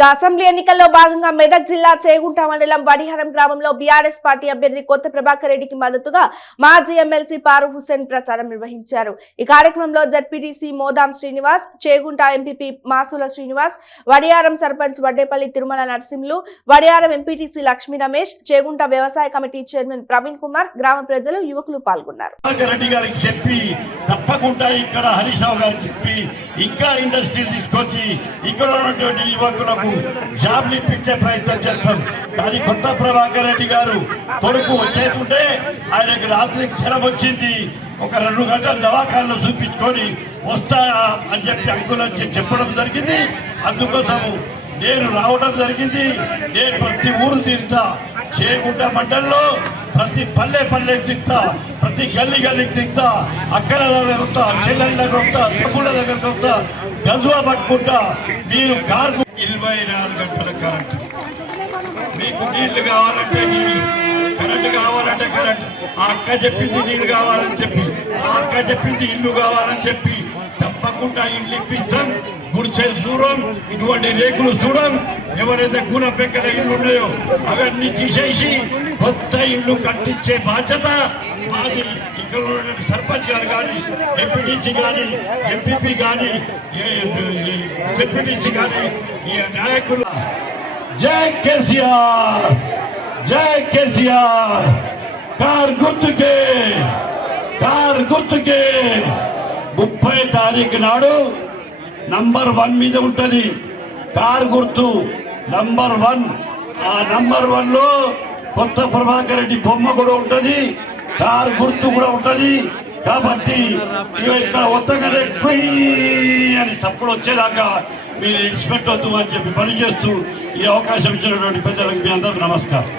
ఇక అసెంబ్లీ ఎన్నికల్లో భాగంగా మెదక్ జిల్లా చేగుంట మండలం వడిహారం గ్రామంలో బీఆర్ఎస్ పార్టీ అభ్యర్థి కొత్త ప్రభాకర్ రెడ్డికి మద్దతుగా మాజీ ఎమ్మెల్సీ పారు హుస్సేన్ ప్రచారం నిర్వహించారు। ఈ కార్యక్రమంలో ZPTC Modam Srinivas, Chegunta MPP Masula Srinivas, Vadiharam sarpanch Vaddepalli Tirumala Narasimhulu, Vadiharam MPTC Lakshmi Ramesh, Chegunta వ్యవసాయ కమిటీ చైర్మన్ ప్రవీణ్ కుమార్, గ్రామ ప్రజలు, యువకులు పాల్గొన్నారు। ఇంకా ఇండస్ట్రీలు తీసుకొచ్చి ఇక్కడ ఉన్నటువంటి యువకులకు జాబ్లు ఇప్పించే ప్రయత్నం చేస్తాం। కానీ కొత్త ప్రభాకర్ రెడ్డి గారు కొడుకు వచ్చేస్తుంటే ఆయనకి రాత్రి జ్వరం వచ్చింది, ఒక 2 గంటలు దవాఖానలో చూపించుకొని వస్తాయా అని చెప్పి అంకులని చెప్పడం జరిగింది। అందుకోసము నేను రావడం జరిగింది। నేను ప్రతి ఊరు తిరుగుతా, చేగుంట మండలంలో ప్రతి పల్లె తిరుగుతా, ప్రతి గల్లి తిరుగుతా, అక్కల దగ్గర వస్తా, చెల్లెల దగ్గర వస్తా, తమ్ముళ్ళ దగ్గరకు వస్తా, గజువా పట్టుకుంటా। మీరు కార్కు 24 గంటల కరెంట్, మీకు నీళ్లు కావాలంటే నీళ్ళు, కరెంట్ కావాలంటే కరెంట్, ఆ అక్క చెప్పింది నీళ్ళు కావాలని చెప్పి, ఆ అక్క చెప్పింది ఇల్లు కావాలని చెప్పి తప్పకుండా ఇల్లు ఇప్పిస్తాం। గుడిసెలు చూడం, ఇటువంటి రేకులు చూడం, ఎవరైతే గుణ పెక్కల ఇల్లు ఉన్నాయో అవన్నీ తీసేసి కొత్త ఇల్లు కట్టించే బాధ్యత మాది। ఇక్కడ ఉన్న సర్పంచ్ గారు కానీ, ఎంపీటీసీ కానీ, ఎంపీపీ కానీ, డిప్యూటీసీ కానీ, ఈ నాయకులు జై కేసీఆర్, జై కేసీఆర్, కార్ గుర్తుకే 30 తారీఖు నాడు నంబర్ 1 మీద ఉంటుంది కార్ గుర్తు, నంబర్ 1। ఆ నంబర్ 1 లో కొత్త ప్రభాకర్ రెడ్డి బొమ్మ కూడా ఉంటుంది, కార్ గుర్తు కూడా ఉంటుంది। కాబట్టి ఇక్కడ ఒత్తగానే అని సప్పుడు వచ్చేదాకా మీరు ఇన్స్పెక్ట్ వద్దు అని చెప్పి పనిచేస్తూ ఈ అవకాశం ఇచ్చినటువంటి పెద్దలకు మీ అందరికీ నమస్కారం।